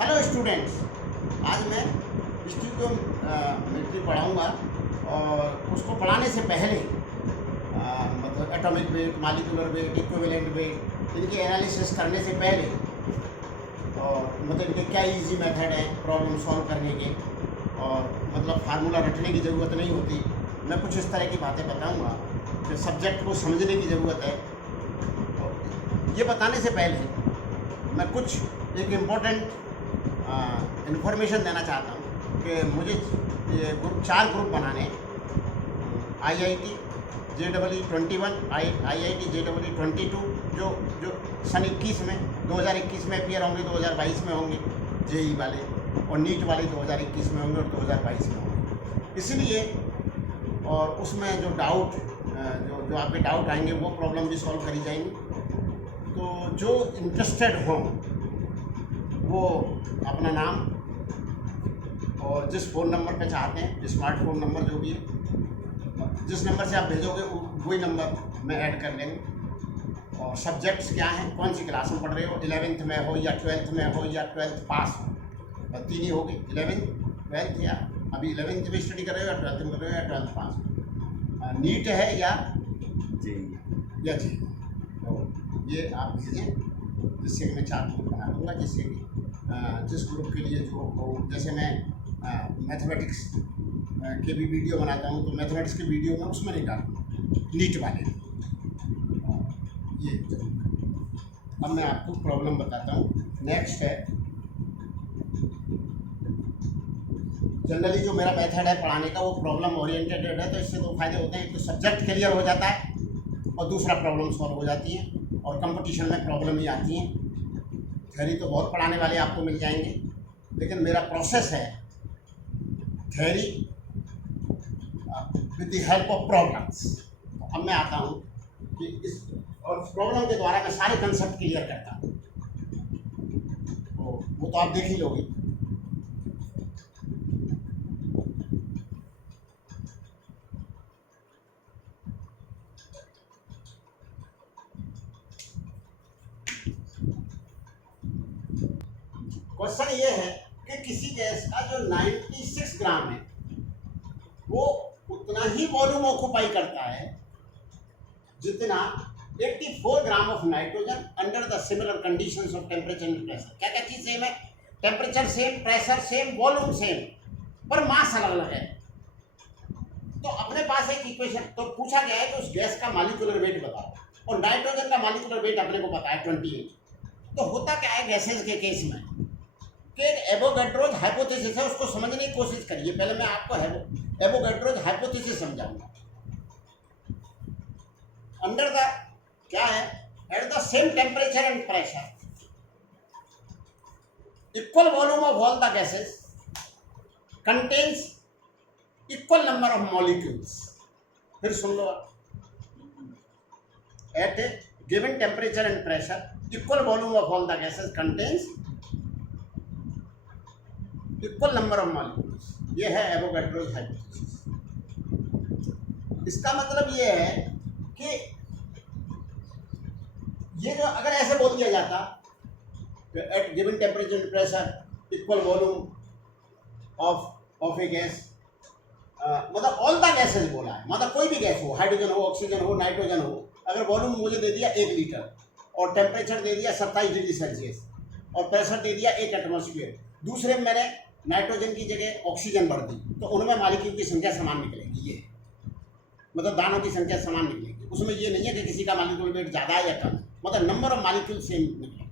Hello students, आज मैं स्टीरियोमेट्री पढ़ाऊँगा और उसको पढ़ाने से पहले मतलब atomic weight, molecular weight, equivalent weight, इनके एनालिसिस करने से पहले और मतलब इनके क्या इजी मेथड हैं प्रॉब्लम सॉल्व करने के, और मतलब फार्मूला रटने की ज़रूरत नहीं होती। मैं कुछ इस तरह की बातें बताऊँगा जो सब्जेक्ट को समझने की ज़रूरत है। ये बताने से पहले मैं कुछ एक इम्पोर्टेंट इन्फॉर्मेशन देना चाहता हूँ कि मुझे ये चार ग्रुप बनाने IIT JEE 21, IIT JEE 22 जो सन 21 में 2021 में अपियर होंगे, 2022 में होंगे जेई वाले, और नीट वाले 2021 में होंगे और 2022 में होंगे। इसीलिए और उसमें जो डाउट जो आपके डाउट आएंगे वो प्रॉब्लम भी सॉल्व करी जाएंगी। तो जो इंटरेस्टेड हों वो अपना नाम और जिस फ़ोन नंबर पे चाहते हैं, स्मार्टफोन नंबर जो भी है, जिस नंबर से आप भेजोगे वही नंबर में ऐड कर लेंगे। और सब्जेक्ट्स क्या हैं, कौन सी क्लास में पढ़ रहे हो, 11th में हो या 12th में हो या 12th पास हो, तीन ही होगी, 11th 12th, या अभी 11th में स्टडी कर रहे हो या 12th में कर रहे हो या 12th पास। नीट है या जी। तो ये आप भेजें, जिससे मैं चार ग्रुप बना दूँगा, जिससे कि जिस ग्रुप के लिए जो जैसे मैं मैथमेटिक्स के भी वीडियो बनाता हूँ, तो मैथमेटिक्स के वीडियो में उसमें नहीं डालूँगा, नीट वाले। ये अब मैं आपको प्रॉब्लम बताता हूँ। नेक्स्ट है, जनरली जो मेरा मेथड है पढ़ाने का वो प्रॉब्लम ओरिएंटेड है। तो इससे दो फायदे होते हैं, एक तो सब्जेक्ट क्लियर हो जाता है और दूसरा प्रॉब्लम सॉल्व हो जाती है, और कंपटीशन में प्रॉब्लम ही आती है। थ्योरी तो बहुत पढ़ाने वाले आपको मिल जाएंगे, लेकिन मेरा प्रोसेस है theory with the help of problems. अब मैं आता हूँ कि इस और प्रॉब्लम के द्वारा मैं सारे कंसेप्ट क्लियर करता हूँ। वो तो आप देख ही लोगे। क्वेश्चन ये है कि किसी गैस का जो 96 ग्राम है वो उतना ही वॉल्यूम ऑक्युपाई करता है जितना 84 gram of nitrogen under the similar conditions of temperature and pressure. क्या क्या चीज सेम है? Temperature same, pressure same, volume same, पर मास अलग अलग है। तो अपने पास एक इक्वेशन तो पूछा गया है कि उस गैस का मॉलिक्यूलर वेट बताओ, और नाइट्रोजन का मॉलिक्यूलर वेट अपने को पता है 28। तो होता क्या है गैसेज के केस में कि एक एवोगैड्रोज हाइपोथेसिस है, उसको समझने की कोशिश करिए। पहले मैं आपको एवोगैड्रोज हाइपोथेसिस समझाऊंगा। अंडर द क्या है, at the same temperature and pressure equal volume of all the gases contains equal number of molecules. फिर सुन लो, at a given temperature and pressure equal volume of all the gases contains equal number of molecules. ये है Avogadro's hypothesis. इसका मतलब ये है कि ये जो अगर ऐसे बोल दिया जाता at given temperature and pressure equal volume of a gas, मतलब ऑल द गैसेस बोला है, मतलब कोई भी गैस हो, हाइड्रोजन हो, ऑक्सीजन हो, नाइट्रोजन हो, अगर वॉल्यूम मुझे दे दिया 1 लीटर और टेम्परेचर दे दिया 27 डिग्री सेल्सियस और प्रेशर दे दिया 1 एटमॉस्फेयर, दूसरे में मैंने नाइट्रोजन की जगह ऑक्सीजन भर दी, तो उनमें मॉलिक्यूल की संख्या समान निकलेगी। ये मतलब दानों की संख्या समान निकलेगी। उसमें ये नहीं है कि किसी का मॉलिक्यूल वेट ज़्यादा है या कम है, मतलब नंबर ऑफ मॉलिक्यूल सेम निकलेगा।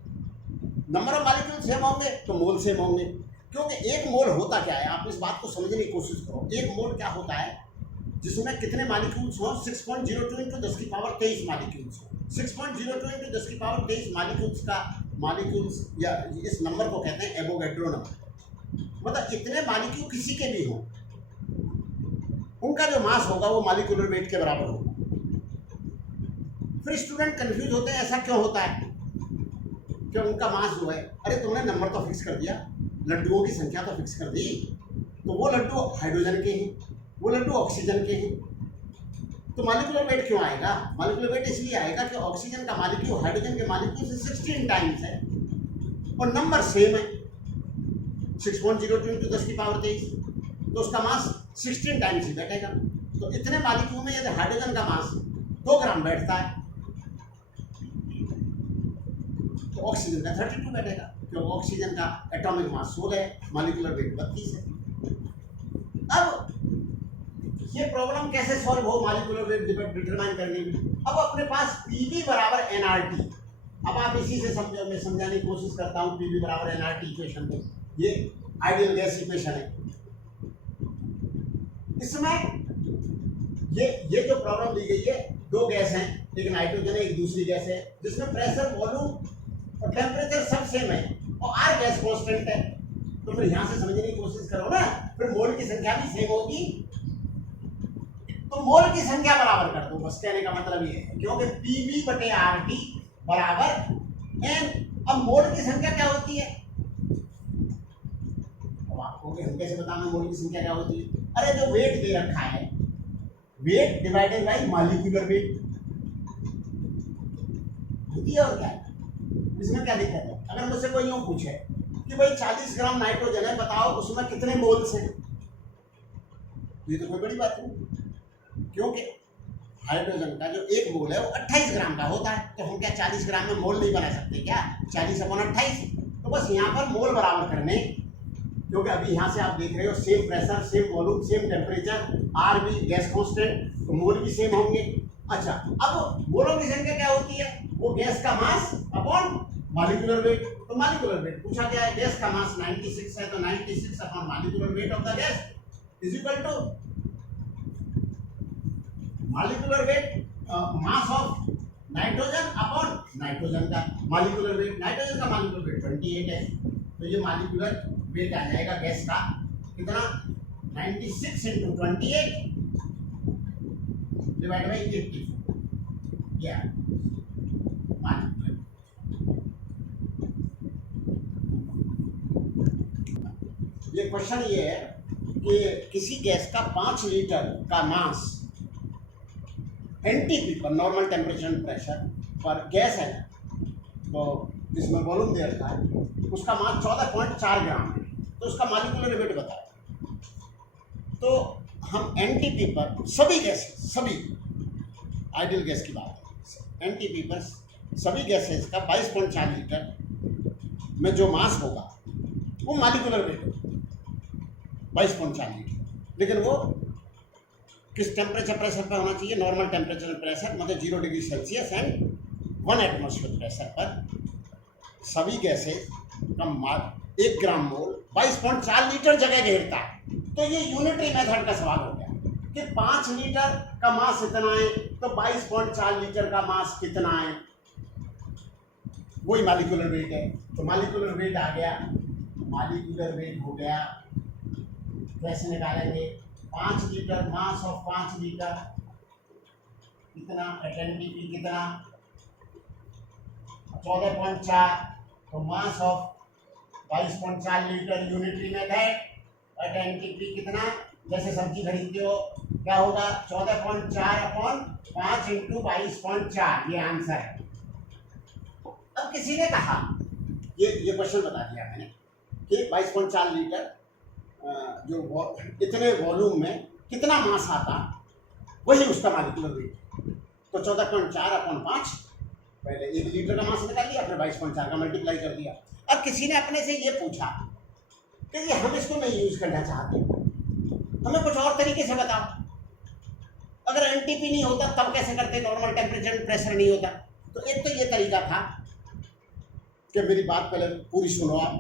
नंबर ऑफ मॉलिक्यूल सेम होंगे तो मोल सेम होंगे, क्योंकि एक मोल होता क्या है, आप इस बात को समझने की कोशिश करो। एक मोल क्या होता है जिसमें कितने मॉलिक्यूल्स हो, 6.02 × 10⁻23 मॉलिक्यूल्स हो। 6.02 × 10⁻23 मॉलिक्यूल्स का मॉलिक्यूल्स या इस नंबर को कहते हैं एवोगैड्रो नंबर। मतलब इतने मॉलिक्यूल किसी के भी हो, उनका जो मास होगा वो मॉलिक्यूलर वेट के बराबर होगा। फिर स्टूडेंट कंफ्यूज होते हैं ऐसा क्यों होता है कि उनका मास जो है, अरे तुमने नंबर तो फिक्स कर दिया, लड्डुओं की संख्या तो फिक्स कर दी, तो वो लड्डू हाइड्रोजन के हैं, वो लड्डू ऑक्सीजन के हैं, तो मॉलिक्यूलर वेट क्यों आएगा? मॉलिक्यूलर वेट इसलिए आएगा कि ऑक्सीजन का मॉलिक्यूल हाइड्रोजन के मॉलिक्यूल से 16 टाइम्स है और नंबर सेम है। 6.02 इंटू 10 की पावर 23, तो उसका मास 16 टाइम्स ही बैठेगा। तो इतने मॉलिक्यूल में यदि हाइड्रोजन का मास 2 ग्राम बैठता है तो ऑक्सीजन का 32 बैठेगा, क्योंकि ऑक्सीजन का एटॉमिक मास 16 है, मॉलिक्यूलर वेट 32 है। अब ये प्रॉब्लम कैसे सॉल्व हो मॉलिक्यूलर वेट डिटरमाइन करने में? अब अपने पास पीवी बराबर एनआरटी, अब आप इसी से मैं समझाने की कोशिश करता हूँ। पीवी बराबर एनआरटी इक्वेशन में, ये आइडियल गैस इक्वेशन है। इसमें ये जो प्रॉब्लम दी गई है, 2 गैस हैं, एक नाइट्रोजन है एक दूसरी गैस है, जिसमें प्रेशर, वॉल्यूम और टेम्परेचर सब सेम है और आर गैस कांस्टेंट है। तो फिर यहाँ से समझने की कोशिश करो ना, फिर मोल की संख्या भी सेम होगी, तो मोल की संख्या बराबर कर दो, बस कहने का मतलब ये है, क्योंकि पीवी बटे आरटी बराबर एन। अब मोल की संख्या क्या होती है? अब आपको हम कैसे बताना मोल की संख्या क्या होती है? अरे जो वेट दे रखा है, weight divided by molecular weight होती है। और क्या इसमें क्या दिक्कत है? अगर मुझसे कोई यूं पूछे कि भाई 40 ग्राम नाइट्रोजन है, बताओ उसमें कितने मोल्स हैं, ये तो कोई बड़ी बात नहीं, क्योंकि हाइड्रोजन का जो 1 मोल है वो 28 ग्राम का होता है। तो हम क्या 40 ग्राम में मोल नहीं बना सकते क्या? 40/28। तो बस यहाँ पर मोल बराबर करने, क्योंकि अभी यहाँ से आप देख रहे हो same pressure, same volume, same temperature, R भी गैस कांस्टेंट, तो मोल भी सेम होंगे। अच्छा, अब मोलों की संख्या क्या होती है? वो गैस का मास अपॉन मॉलिक्यूलर वेट। तो मॉलिक्यूलर वेट पूछा गया है, गैस का मास 96 है, तो 96 upon molecular weight of the gas is equal to molecular weight mass of nitrogen upon nitrogen का मॉलिक्यूलर वेट। नाइट्रोजन का मॉलिक्यूलर वेट 28 है, तो ये मॉलिक्यूलर वेट आ जाएगा गैस का कितना? 96 इंटू 28 डिवाइड बाई 84, या ये क्वेश्चन ये है कि किसी गैस का 5 लीटर का मास एनटीपी पर, नॉर्मल टेम्परेचर एंड प्रेशर पर गैस है, तो जिसमें वॉल्यूम दे रखा है, उसका मास 14.4 ग्राम है, तो उसका मॉलिक्यूलर वेट बताओ। तो हम एनटीपी पर सभी गैस, सभी आइडियल गैस की बात है, एनटीपी पर सभी गैसेस का 22.4 लीटर में जो मास होगा वो मॉलिक्यूलर वेट होगा 22.4 लीटर, लेकिन वो किस टेम्परेचर प्रेशर पर होना चाहिए? नॉर्मल टेम्परेचर प्रेशर, मतलब 0 degree Celsius and 1 atmosphere pressure पर सभी गैसेस का 1 ग्राम मोल 22.4 लीटर जगह घेरता है। तो ये यूनिटरी मेथड का सवाल हो गया कि 5 लीटर का मास इतना है, तो 22.4 लीटर का मास कितना है? वही मॉलिक्यूलर वेट है। तो मॉलिक्यूलर वेट आ गया, मॉलिक्यूलर वेट हो गया, कैसे निकालेंगे? 5 लीटर, मास ऑफ 5 लीटर कितना? एनटीपी कितना? 14.4, तो mass of 22.4 litre unitary method, NTP कितना? जैसे सब्जी खरीदते हो क्या होगा? 14.4 अपॉन 5 इंटू 22.4, ये आंसर है। अब किसी ने कहा, ये क्वेश्चन बता दिया मैंने कि 22.4 लीटर जो इतने वॉल्यूम में कितना मास आता, वही उसका मॉलिक्यूलर वेट। तो 14.4 अपॉन 5, पहले 1 लीटर का मास निकाल लिया, फिर 22.4 का मल्टीप्लाई कर दिया। अब किसी ने अपने से ये पूछा कि हम इसको नहीं यूज करना चाहते, हमें कुछ और तरीके से बताओ। अगर एनटीपी नहीं होता तब कैसे करते? नॉर्मल टेम्परेचर प्रेशर नहीं होता। तो एक तो ये तरीका था कि मेरी बात पहले पूरी सुनो आप,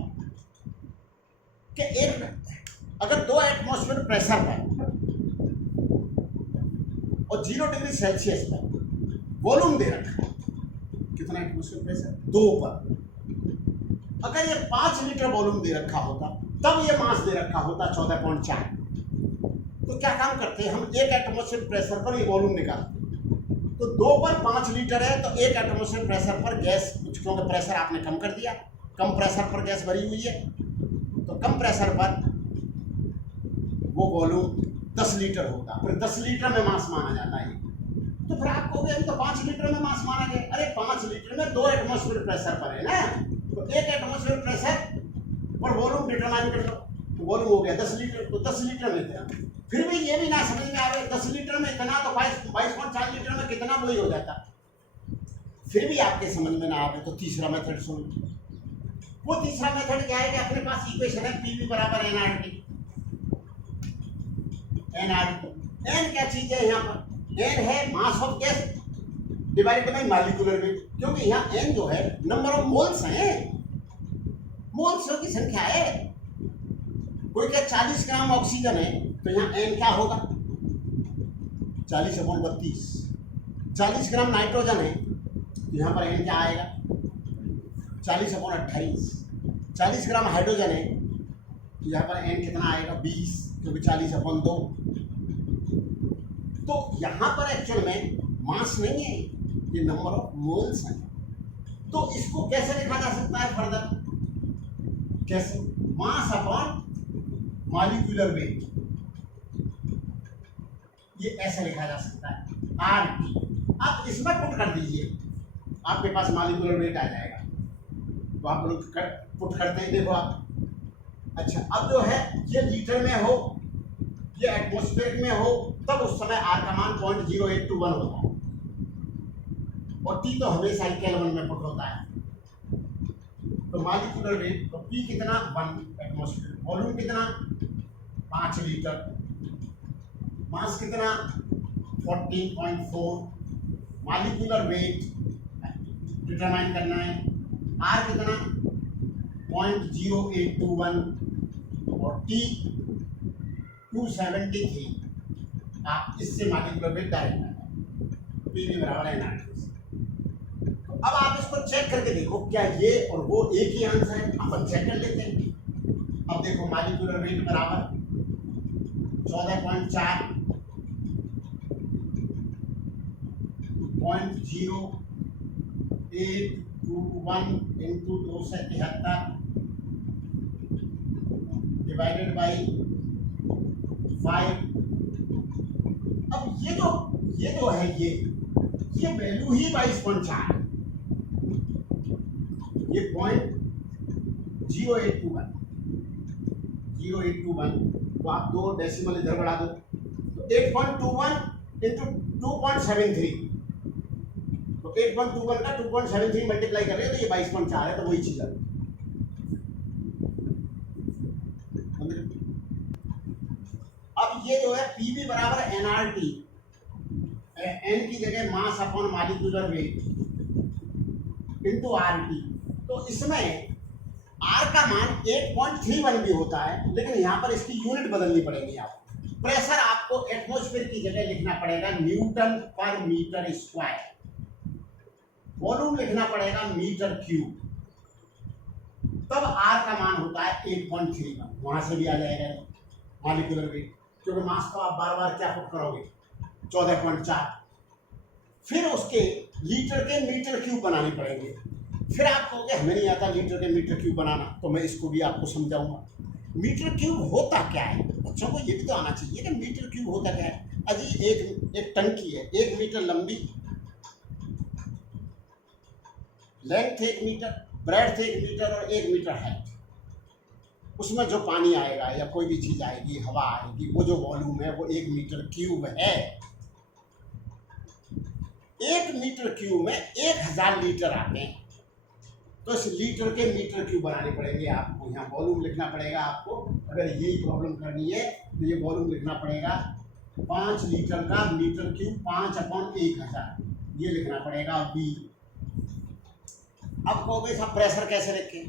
कि एक अगर 2 एटमॉस्फेयर प्रेशर पर और 0 डिग्री सेल्सियस पर वॉल्यूम दे रखा है, कितना एटमॉस्फेयर प्रेशर? 2 पर। अगर ये 5 लीटर वॉल्यूम दे रखा होता, तब ये मास दे रखा होता 14.4, तो क्या काम करते? हम 1 एटमॉस्फेयर प्रेशर पर ये वॉल्यूम निकालते। तो 2 पर 5 लीटर है, तो 1 एटमॉस्फेयर प्रेशर पर गैस, क्योंकि प्रेशर आपने कम कर दिया, कम प्रेशर पर गैस भरी हुई है, तो कम प्रेशर पर वो वॉल्यूम 10 लीटर होता, फिर 10 लीटर में मास माना जाता है। तो फिर आप कहोगे हम तो 5 लीटर में मास माना गया। अरे 5 लीटर में 2 एटमॉस्फेयर प्रेशर पर है ना, तो 1 एटमॉस्फेयर प्रेशर और वॉल्यूम डिटरमाइन कर लो, तो वॉल्यूम हो गया 10 लीटर, तो 10 लीटर में इतना। फिर भी ये भी ना समझ में आ रहा है 10 लीटर में इतना, तो 22.4 लीटर में कितना वही हो जाता। फिर भी आपके समझ में ना आवे तो तीसरा मेथड सुन। वो तीसरा मेथड क्या है कि अपने पास इक्वेशन है पीवी बराबर एनआरटी। एन क्या चीज है यहाँ पर? एन है mass of gas divided by molecular weight, क्योंकि यहाँ एन जो है नंबर ऑफ मोल्स हैं, मोल्स की संख्या है। कोई क्या 40 ग्राम ऑक्सीजन है तो यहाँ एन क्या होगा 40/32। 40 ग्राम नाइट्रोजन है तो यहाँ पर एन क्या आएगा 40/28। 40 ग्राम हाइड्रोजन है तो यहाँ पर एन कितना आएगा 20, क्योंकि 40/2। तो यहाँ पर एक्चुअल में मास नहीं है, ये नंबर ऑफ मोल्स हैं। तो इसको कैसे लिखा जा सकता है फर्दर? कैसे? मास अपॉन मॉलिक्यूलर वेट, ये ऐसे लिखा जा सकता है आरटी। अब इसमें पुट कर दीजिए, आपके पास मॉलिक्यूलर वेट आ जाएगा। तो आप लोग पुट करते हैं, देखो आप। अच्छा, अब जो है ये लीटर में हो, ये एटमॉस्फेयर में हो, तब उस समय आर का मान 0.0821 होता है, और टी तो हमेशा ही केल्विन में पुट होता है। तो मॉलिक्यूलर वेट, तो पी कितना 1 एटमॉस्फेयर, वॉल्यूम कितना 5 लीटर, मास कितना 14.4, मॉलिक्यूलर वेट डिटरमाइन करना है, आर कितना 0.0821 और टी 273। आप इससे मॉलिक्यूलर वेट डायरेक्ट करना है, पीवी बराबर एनआरटी। अब आप इसको चेक करके देखो क्या ये और वो एक ही आंसर है, अपन चेक कर लेते हैं। अब देखो मॉलिक्यूलर वेट बराबर 14.4 0.0821 इंटू 273 डिवाइडेड बाई 5। अब ये जो है ये वैल्यू ही 22.4 है, ये 0.0821 तो आप 2 डेसिमल इधर बढ़ा दो, तो 8.21 इंटू 2.73, तो 8.21 का 2.73 मल्टीप्लाई कर रहे हैं तो ये 22.4 है, तो वही चीज है। अब ये जो है पीवी बराबर एनआरटी, एन की जगह mass upon molecular weight into RT, तो इसमें आर का मान 8.31 भी होता है, लेकिन यहाँ पर इसकी यूनिट बदलनी पड़ेगी आपको। प्रेशर आपको एटमॉस्फेयर की जगह लिखना पड़ेगा न्यूटन पर मीटर स्क्वायर, वॉल्यूम लिखना पड़ेगा मीटर क्यूब, तब आर का मान होता है 8.31। वहां से भी आ जाएगा मॉलिक्यूलर वेट, क्योंकि मास को आप बार बार क्या पुट करोगे 14.4, फिर उसके लीटर के मीटर क्यूब बनाने पड़ेंगे। फिर आप कहोगे हमें नहीं आता लीटर के मीटर क्यूब बनाना, तो मैं इसको भी आपको समझाऊंगा। मीटर क्यूब होता क्या है, बच्चों को ये भी तो आना चाहिए कि मीटर क्यूब होता क्या है। अजी एक टंकी है 1 मीटर लंबी, लेंथ 1 मीटर, ब्रेड्थ 1 मीटर और 1 मीटर हाइट। उसमें जो पानी आएगा या कोई भी चीज आएगी, हवा आएगी, वो जो वॉल्यूम है वो 1 मीटर क्यूब है। 1 मीटर क्यूब में 1000 लीटर आते हैं, तो इस लीटर के मीटर क्यूब बनाने पड़ेंगे आपको। यहाँ वॉल्यूम लिखना पड़ेगा आपको, अगर यही प्रॉब्लम करनी है तो ये वॉल्यूम लिखना पड़ेगा 5 लीटर का मीटर क्यूब 5/1000, ये लिखना पड़ेगा बी। अब कहोगे साहब प्रेशर कैसे रखें?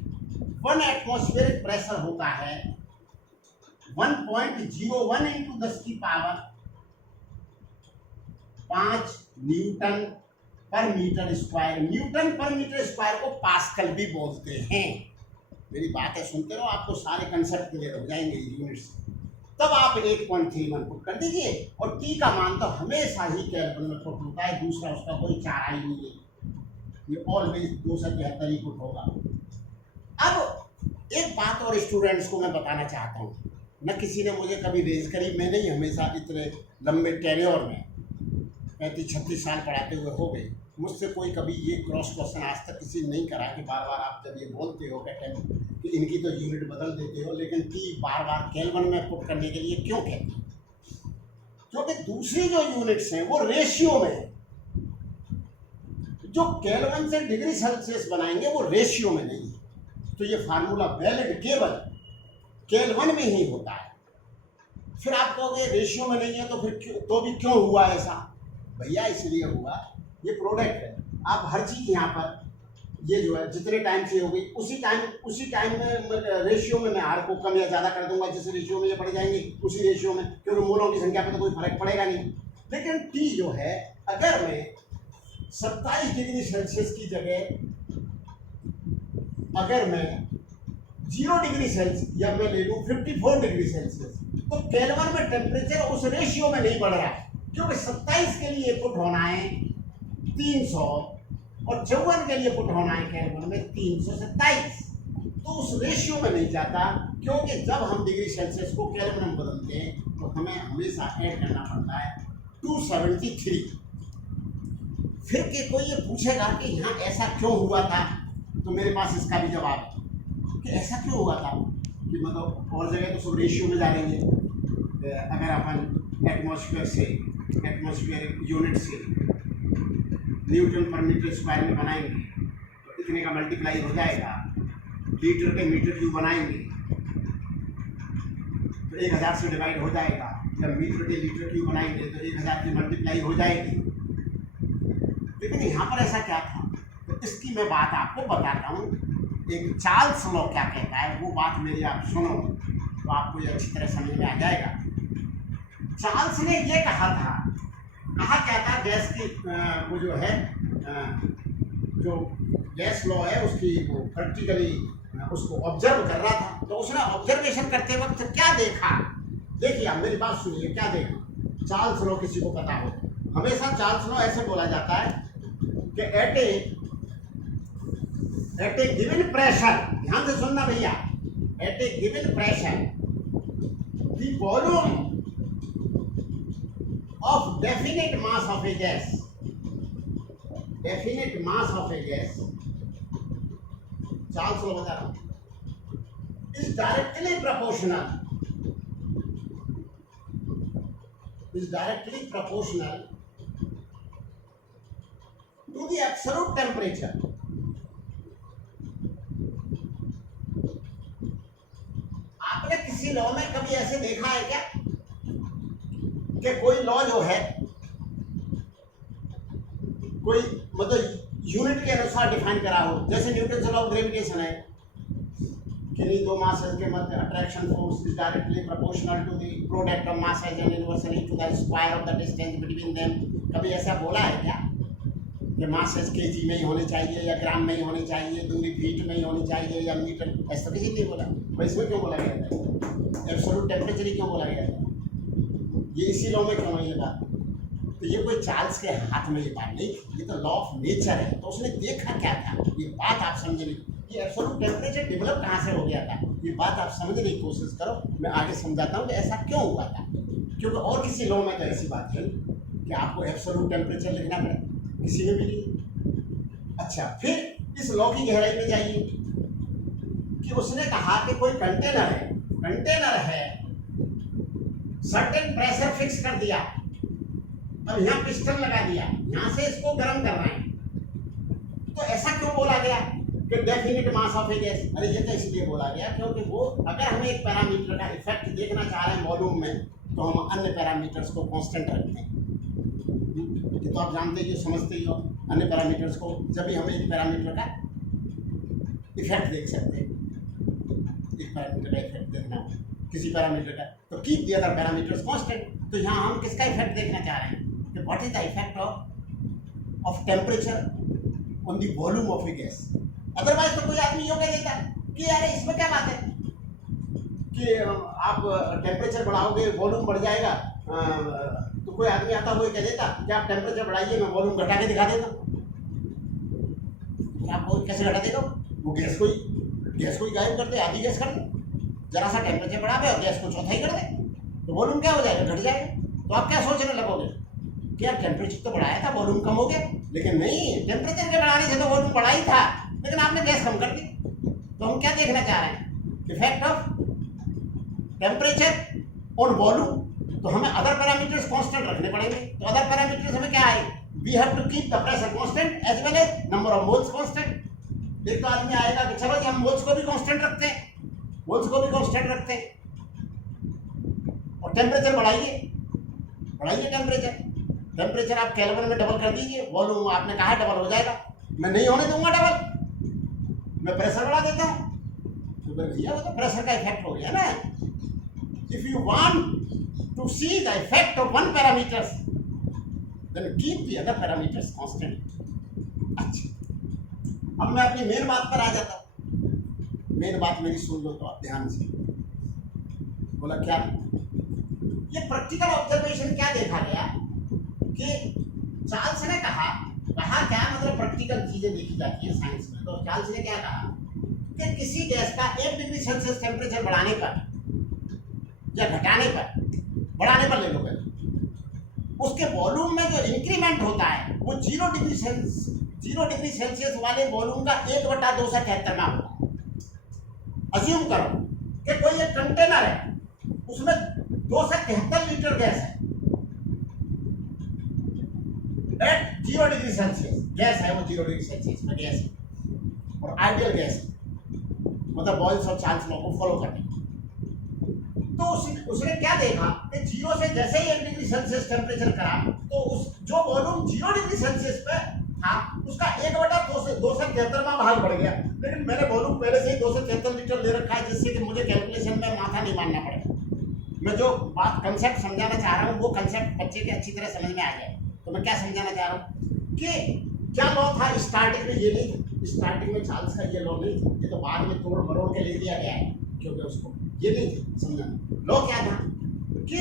1 एटमॉस्फेरिक प्रेशर होता है 1.01 इंटू 10 की पावर 5 न्यूटन पर मीटर स्क्वायर। न्यूटन पर मीटर स्क्वायर को पास्कल भी बोलते हैं। मेरी बातें सुनते रहो, आपको सारे कंसेप्ट क्लियर हो जाएंगे यूनिट्स। तब आप 8.31 पुट कर दीजिए, और टी का मान तो हमेशा ही केल्विन में पुट होता है, दूसरा उसका कोई चारा ही नहीं है, ये ऑलवेज 273 ही पुट होगा। अब एक बात और स्टूडेंट्स को मैं बताना चाहता हूँ, न किसी ने मुझे कभी रेज करी, मैं नहीं, हमेशा इतने लंबे टेन्योर में 35-36 साल पढ़ाते हुए हो गए, मुझसे कोई कभी ये क्रॉस क्वेश्चन आज तक किसी ने नहीं करा कि बार बार आप जब ये बोलते हो कि कि इनकी तो यूनिट बदल देते हो, लेकिन टी बार बार केल्विन में पुट करने के लिए क्यों कहते हो? क्योंकि दूसरी जो यूनिट्स हैं वो रेशियो में है। जो केल्विन से डिग्री सेल्सियस बनाएंगे वो रेशियो में नहीं है। तो ये फार्मूला वैलिड केवल केल्विन में ही होता है। फिर आप कहोगे रेशियो में नहीं है तो फिर तो भी क्यों हुआ ऐसा? भैया इसलिए हुआ, ये प्रोडक्ट है। आप हर चीज़ यहाँ पर ये जो है जितने टाइम से होगी उसी टाइम में रेशियो में मैं आर को कम या ज़्यादा कर दूंगा। जिस रेशियो में ये बढ़ जाएंगे उसी रेशियो में, क्योंकि मोलों की संख्या पे तो कोई फर्क पड़ेगा नहीं। लेकिन टी जो है, अगर मैं 27 डिग्री सेल्सियस की जगह अगर मैं 0 डिग्री सेल्सियस या मैं ले लूँ 54 डिग्री सेल्सियस, तो केल्विन में टेम्परेचर उस रेशियो में नहीं बढ़ रहा है, क्योंकि 27 के लिए पुट होना है 300 और 54 के लिए पुट होना है केल्विन में 327। तो उस रेशियो में नहीं जाता, क्योंकि जब हम डिग्री सेल्सियस को केल्विन में बदलते हैं तो हमें हमेशा ऐड करना पड़ता है 273। फिर के कोई ये पूछेगा कि यहाँ ऐसा क्यों हुआ था, तो मेरे पास इसका भी जवाब है कि ऐसा क्यों हुआ था कि मतलब और जगह तो सब रेशियो में जा रही है। अगर अपन एटमॉस्फेयर यूनिट से न्यूटन पर मीटर स्क्वायर में बनाएंगे तो इतने का मल्टीप्लाई हो जाएगा। लीटर के मीटर क्यूब बनाएंगे तो 1000 से डिवाइड हो जाएगा। जब मीटर के लीटर क्यूब बनाएंगे तो 1000 की मल्टीप्लाई हो जाएगी। लेकिन यहाँ पर ऐसा क्या था, तो इसकी मैं बात आपको बताता हूँ। एक चार्ल्स लॉ क्या कहता है वो बात मेरी आप सुनो तो आपको ये अच्छी तरह समझ में आ जाएगा। चार्ल्स ने ये कहा क्या था, गैस की वो जो है जो गैस लॉ है उसकी वो प्रैक्टिकली उसको ऑब्जर्व कर रहा था। तो उसने ऑब्जर्वेशन करते वक्त क्या देखा, देखिए आप मेरी बात सुनिए, क्या देखा। चार्ल्स लॉ किसी को पता हो, हमेशा चार्ल्स लॉ ऐसे बोला जाता है कि एट ए गिवन प्रेशर, ध्यान से सुनना भैया, at a given pressure the volume of definite mass of a gas, definite mass of a gas, Charles law बता रहा हूं, is directly proportional to the absolute temperature. आपने किसी लॉ में कभी ऐसे देखा है क्या कि कोई लॉ जो है कोई मतलब यूनिट के अनुसार डिफाइन करा हो? जैसे न्यूटन लॉ ऑफ ग्रेविटेशन है, किन्हीं दो मासेस के मध्य attraction force is directly proportional to the product of masses and inversely to the square of the distance between them. कभी ऐसा बोला है क्या कि मासेस केजी में ही होने चाहिए या ग्राम में ही होने चाहिए, दूरी फीट में ही होनी चाहिए या मीटर? ऐसा किसी ने बोला। वैसे इसमें क्यों बोला गया था? एब्सोल्यूट टेम्परेचर ही क्यों बोला गया था? ये इसी लॉ में क्यों है ये बात? तो ये कोई चार्ल्स के हाथ में ये बात नहीं, ये तो लॉ ऑफ नेचर है। तो उसने देखा क्या था, ये बात आप समझने, ये एब्सोल्यूट टेम्परेचर डेवलप कहाँ से हो गया था, ये बात आप समझने की कोशिश करो। मैं आगे समझाता हूँ कि ऐसा क्यों हुआ था। क्योंकि और किसी लॉ में तो ऐसी बात है कि आपको एब्सोल्यूट टेम्परेचर लिखना पड़े, किसी में भी नहीं। अच्छा, फिर इस लॉ की गहराई में जाइए कि उसने कहा कि कोई कंटेनर है, सर्टेन प्रेशर फिक्स कर दिया, अब यहाँ पिस्टन लगा दिया, यहाँ से इसको गर्म करना है। तो ऐसा क्यों बोला गया कि definite mass of a gas? अरे ये तो इसलिए बोला गया क्योंकि वो अगर हमें एक पैरामीटर का इफेक्ट देखना चाह रहे हैं वॉल्यूम में, तो हम अन्य पैरामीटर्स को कांस्टेंट रखते हैं। ये तो आप जानते ही हो, समझते ही हो। अन्य पैरामीटर्स को जब भी हम एक पैरामीटर का इफेक्ट देख सकते हैं, एक पैरामीटर का इफेक्ट देखना हो किसी पैरामीटर का, तो keep the other parameters constant. तो यहाँ हम किसका इफेक्ट देखना चाह रहे हैं कि what is the effect of temperature on the volume of a gas. Otherwise तो कोई आदमी यूँ कह देता कि यार इसमें क्या बात है कि आप टेम्परेचर बढ़ाओगे वॉल्यूम बढ़ जाएगा। तो कोई आदमी आता हुआ कह देता कि आप टेम्परेचर बढ़ाइए, मैं वॉल्यूम घटा के दिखा देता। आप कैसे घटा देगा? वो गैस को ही गायब कर दे, आधी गैस कर दे, जरा सा टेम्परेचर बढ़ा दे और गैस को चौथाई कर दे, तो वॉल्यूम क्या हो जाएगा? घट जाएगा। तो आप क्या सोचने लगोगे कि यार टेम्परेचर तो बढ़ाया था, वॉल्यूम कम हो गया। लेकिन नहीं, टेम्परेचर के बढ़ाने से तो वॉल्यूम बढ़ा ही था, लेकिन आपने गैस कम कर दी। तो हम क्या देखना चाह रहे हैं, effect of temperature on volume. तो हमें अदर पैरामीटर्स कांस्टेंट रखने पड़ेंगे। तो अदर पैरामीटर्स हमें क्या आए, we have to keep the pressure constant as well as number of moles constant. एक तो आदमी आएगा कि चलो जी हम मोल्स को भी कांस्टेंट रखते हैं, मोल्स को भी कांस्टेंट रखते हैं, और टेम्परेचर बढ़ाइए, बढ़ाइए टेम्परेचर। टेम्परेचर आप केल्विन में डबल कर दीजिए, वॉल्यूम आपने कहा है डबल हो जाएगा, मैं नहीं होने दूंगा डबल, मैं प्रेशर बढ़ा देता हूँ। तो भैया वो तो प्रेशर का इफेक्ट हो गया ना। If you want to see the effect of one parameters then keep the other parameters constant. अच्छा, अब मैं अपनी मेन बात पर आ जाता हूँ। मेन बात मेरी सुन लो तो आप ध्यान से। बोला क्या, ये प्रैक्टिकल ऑब्जर्वेशन क्या देखा गया कि चार्ल्स ने कहा क्या, मतलब प्रैक्टिकल चीजें देखी जाती है साइंस में। तो चार्ल्स ने क्या कहा कि किसी गैस का 1 डिग्री सेल्सियस टेम्परेचर बढ़ाने पर या घटाने पर, बढ़ाने पर ले लो पहले, उसके वॉल्यूम में जो इंक्रीमेंट होता है वो 0 डिग्री सेल्सियस वाले वॉल्यूम का 1/273 होगा। अज्यूम करो कि कोई एक कंटेनर है, उसमें 273 लीटर गैस है एट 0 डिग्री सेल्सियस। गैस है वो 0 डिग्री सेल्सियस में गैस है, और आइडियल गैस है, मतलब बॉयल्स और चार्ल्स लॉ को फॉलो करते हैं। तो उसने क्या देखा कि 0 से जैसे ही 1 डिग्री सेल्सियस टेम्परेचर करा, तो उस जो वॉल्यूम 0 डिग्री सेल्सियस पे था उसका 1/273 भाग बढ़ गया। लेकिन मैंने वॉल्यूम पहले से ही 273 लीटर ले रखा है, जिससे कि मुझे कैलकुलेशन में माथा नहीं मारना पड़ेगा। मैं जो बात कंसेप्ट समझाना चाह रहा हूँ वो कंसेप्ट बच्चे के अच्छी तरह समझ में आ जाए। तो मैं क्या समझाना चाह रहा हूँ कि क्या लॉ था स्टार्टिंग में, ये नहीं था स्टार्टिंग में चार्ल्स का ये लॉ नहीं था, ये तो बाद में तोड़ मरोड़ के ले दिया गया है, क्योंकि उसको ये नहीं थी समझना। लॉ क्या था कि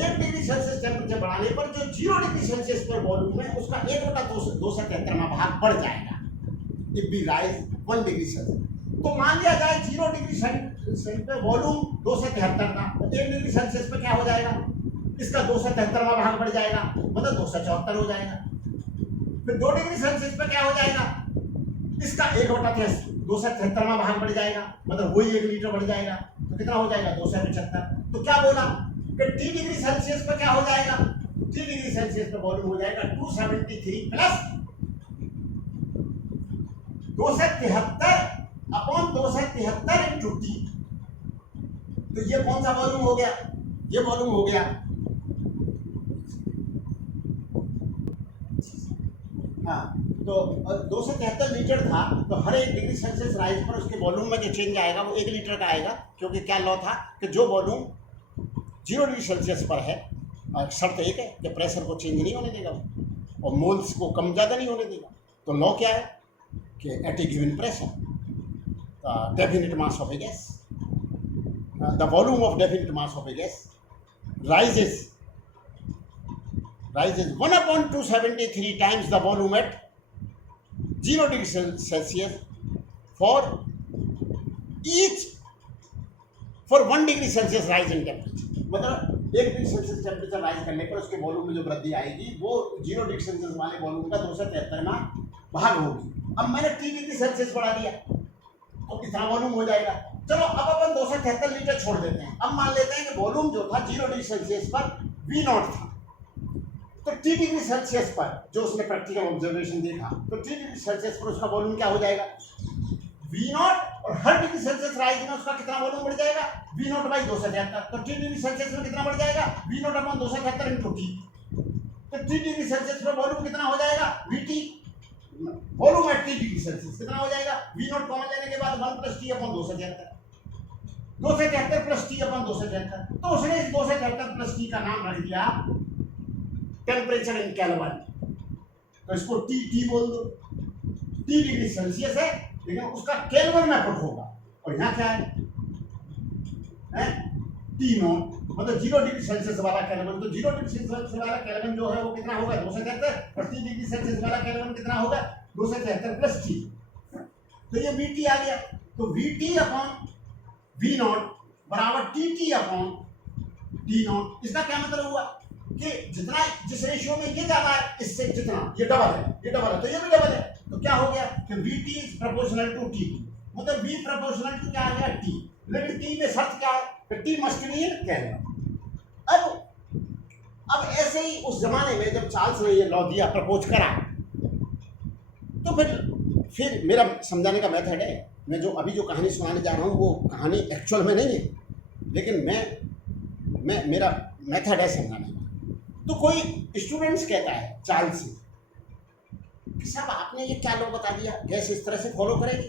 1 डिग्री सेल्सियस टेम्परेचर बढ़ाने पर जो 0 डिग्री सेल्सियस पर वॉल्यूम है उसका 1/273 भाग बढ़ जाएगा if we rise 1 degree Celsius. तो मान लिया जाए 0 डिग्री सेल्सियस पे वॉल्यूम 273 था, तो 1 डिग्री सेल्सियस पे क्या हो जाएगा, इसका 273वां भाग बढ़ जाएगा, मतलब 274 हो जाएगा। फिर 2 डिग्री सेल्सियस पे क्या हो जाएगा, इसका 1/273वां भाग बढ़ जाएगा, मतलब वही 1 लीटर बढ़ जाएगा। तो कितना हो जाएगा, 275। तो क्या बोला कि T डिग्री सेल्सियस पे क्या हो जाएगा, T डिग्री सेल्सियस पे वॉल्यूम हो जाएगा 273 प्लस 273/273 इंटू T। तो ये कौन सा वॉल्यूम हो गया, ये वॉल्यूम हो गया, हाँ, तो 273 लीटर था। तो हर 1 डिग्री सेल्सियस राइज पर उसके वॉल्यूम में जो चेंज आएगा वो 1 लीटर का आएगा, क्योंकि क्या लॉ था कि जो वॉल्यूम 0 डिग्री सेल्सियस पर है, शर्त एक है कि प्रेशर को चेंज नहीं होने देगा और मोल्स को कम ज़्यादा नहीं होने देगा। तो लॉ क्या है कि at a given pressure definite mass of a gas, the volume of definite mass of a gas rises 1/273 times the volume at 0 degree Celsius for 1 degree Celsius rise in temperature। मतलब 1 degree Celsius temperature rise करने पर उसके volume में जो वृद्धि आएगी वो 0 degree Celsius वाले वॉल्यूम का 273वां भाग होगी। अब मैंने 3 डिग्री सेल्सियस बढ़ा दिया तो कितना वॉल्यूम हो जाएगा। चलो अब अपन 273 लीटर छोड़ देते हैं। अब मान लेते हैं कि वॉल्यूम जो था 0 डिग्री सेल्सियस पर V0 था, तो T डिग्री सेल्सियस पर जो उसने प्रैक्टिकल ऑब्जर्वेशन देखा, तो T डिग्री सेल्सियस पर उसका वॉल्यूम क्या हो जाएगा, V0, और हर डिग्री सेल्सियस राइज में उसका कितना वॉल्यूम बढ़ जाएगा, V0/273। तो T डिग्री सेल्सियस में कितना बढ़ जाएगा, V0/273 इंटू T। तो T डिग्री सेल्सियस पर वॉल्यूम कितना हो जाएगा, VT, volume at T degree Celsius कितना हो जाएगा, V0 कॉमन लेने के बाद 1 + T/273, 273 + T/273। तो उसने इस 273 + T का नाम रख दिया टेम्परेचर इन केल्विन। तो इसको T बोल दो। T डिग्री सेल्सियस है लेकिन उसका केल्विन में पुट होगा, और यहाँ क्या है T0, मतलब 0 डिग्री सेल्सियस वाला केल्विन। तो 0 डिग्री सेल्सियस वाला केल्विन जो है वो कितना होगा, 273, और T डिग्री सेल्सियस वाला केल्विन कितना होगा, 273 + T। तो ये VT आ गया। तो VT/V0 बराबर TT/T0। इसका क्या मतलब हुआ कि जितना जिस रेशियो में ये ज्यादा है इससे जितना ये डबल है, तो ये भी डबल है। तो क्या हो गया कि VT is proportional to TT। मतलब बी प्रोपोर्शनल टू क्या आ गया टी, लेकिन टी में शर्त क्या है कि टी मस्ट नहीं है कहना। अब ऐसे ही उस जमाने में जब चार्ल्स ने ये लॉ दिया, प्रपोज करा, तो फिर मेरा समझाने का मेथड है, मैं जो अभी जो कहानी सुनाने जा रहा हूँ वो कहानी एक्चुअल में नहीं है, लेकिन मैं मेरा मेथड है समझाने का। तो कोई स्टूडेंट्स कहता है चार्ल्स से कि साहब आपने ये क्या लॉ बता दिया, गैस इस तरह से फॉलो करेगी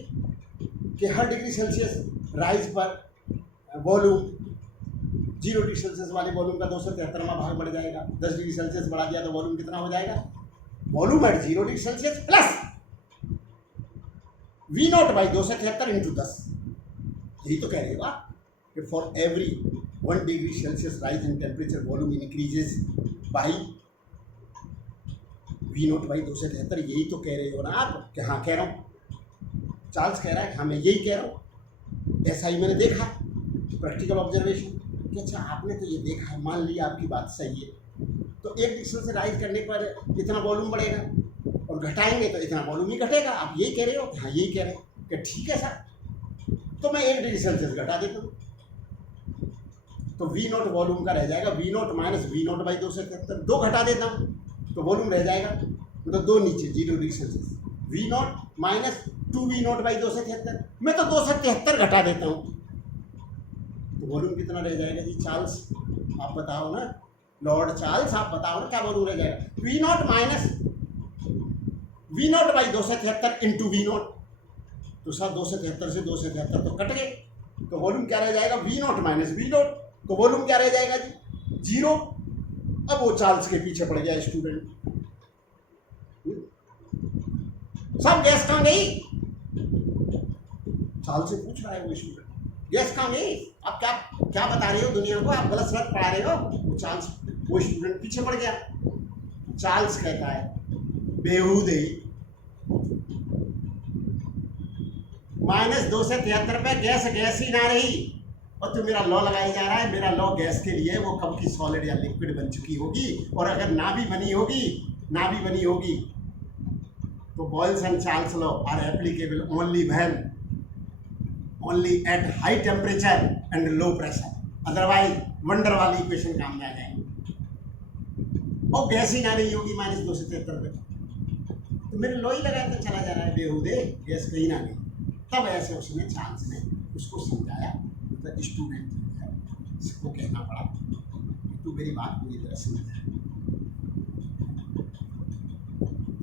कि हर डिग्री सेल्सियस राइज पर वॉल्यूम 0 डिग्री सेल्सियस वाले वॉल्यूम का 273वां भाग बढ़ जाएगा, 10 डिग्री सेल्सियस बढ़ा दिया तो वॉल्यूम कितना हो जाएगा, volume at 0 degree Celsius plus V naught by 273 into 10। यही तो कह रहे हो आप कि for every 1 degree Celsius rise in temperature volume increases by V naught by 273। यही तो कह रहे हो ना आप कि हाँ कह रहा हूँ। चार्ल्स कह रहा है कि हाँ मैं यही कह रहा हूँ, ऐसा ही मैंने देखा प्रैक्टिकल ऑब्जर्वेशन कि अच्छा आपने तो ये देखा है, मान लिया आपकी बात सही है, तो 1 डिग्री से राइज करने पर इतना वॉल्यूम बढ़ेगा और घटाएंगे तो इतना वॉल्यूम ही घटेगा। आप यही कह रहे हो कि हाँ यही कह रहे हो कि ठीक है सर, तो मैं 1 डिग्री सेल्सियस घटा देता हूँ, तो वी नॉट वॉल्यूम का रह जाएगा V naught minus V naught by 273, 2 घटा देता हूँ तो वॉल्यूम रह जाएगा, मतलब 2 नीचे 0 degree Celsius, V naught minus 2 V naught by 273, मैं तो 273 घटा देता हूँ तो वॉल्यूम कितना रह जाएगा जी चार्ल्स, आप बताओ ना, लॉर्ड चार्ल्स आप बताओ ना क्या वॉल्यूम रह जाएगा, V naught minus V naught by 273 into V naught, तो सर 273 से 273 तो कट गए, तो वॉल्यूम क्या रह जाएगा V naught minus V naught, तो वॉल्यूम क्या रह जाएगा जी 0। अब वो चार्ल्स के पीछे पड़ गया स्टूडेंट, सब गैस कहाँ गई, चार्ल्स से पूछ रहा है वो स्टूडेंट गैस कहाँ गई, आप क्या क्या बता रहे हो दुनिया को, आप गलत सलत पढ़ा रहे हो। वो स्टूडेंट पीछे पड़ गया। चार्ल्स कहता है बेहूदे माइनस 273 पे गैस ही ना रही, और तो मेरा लॉ लगाया जा रहा है, मेरा लॉ गैस के लिए वो कब की सॉलिड या लिक्विड बन चुकी होगी, और अगर ना भी बनी होगी तो Boyle's and Charles law are applicable only at high temperature and low pressure, otherwise van der वाली इक्वेशन काम में आ जाएगी, और गैस ही ना रही होगी माइनस 273 पे, तो मेरे लॉ ही लगाते चला जा रहा है बेहूदे, गैस कहीं ना गई। तब ऐसे उसने चार्ल्स ने उसको समझाया, मतलब स्टूडेंट को कहना पड़ा तू मेरी बात पूरी तरह समझ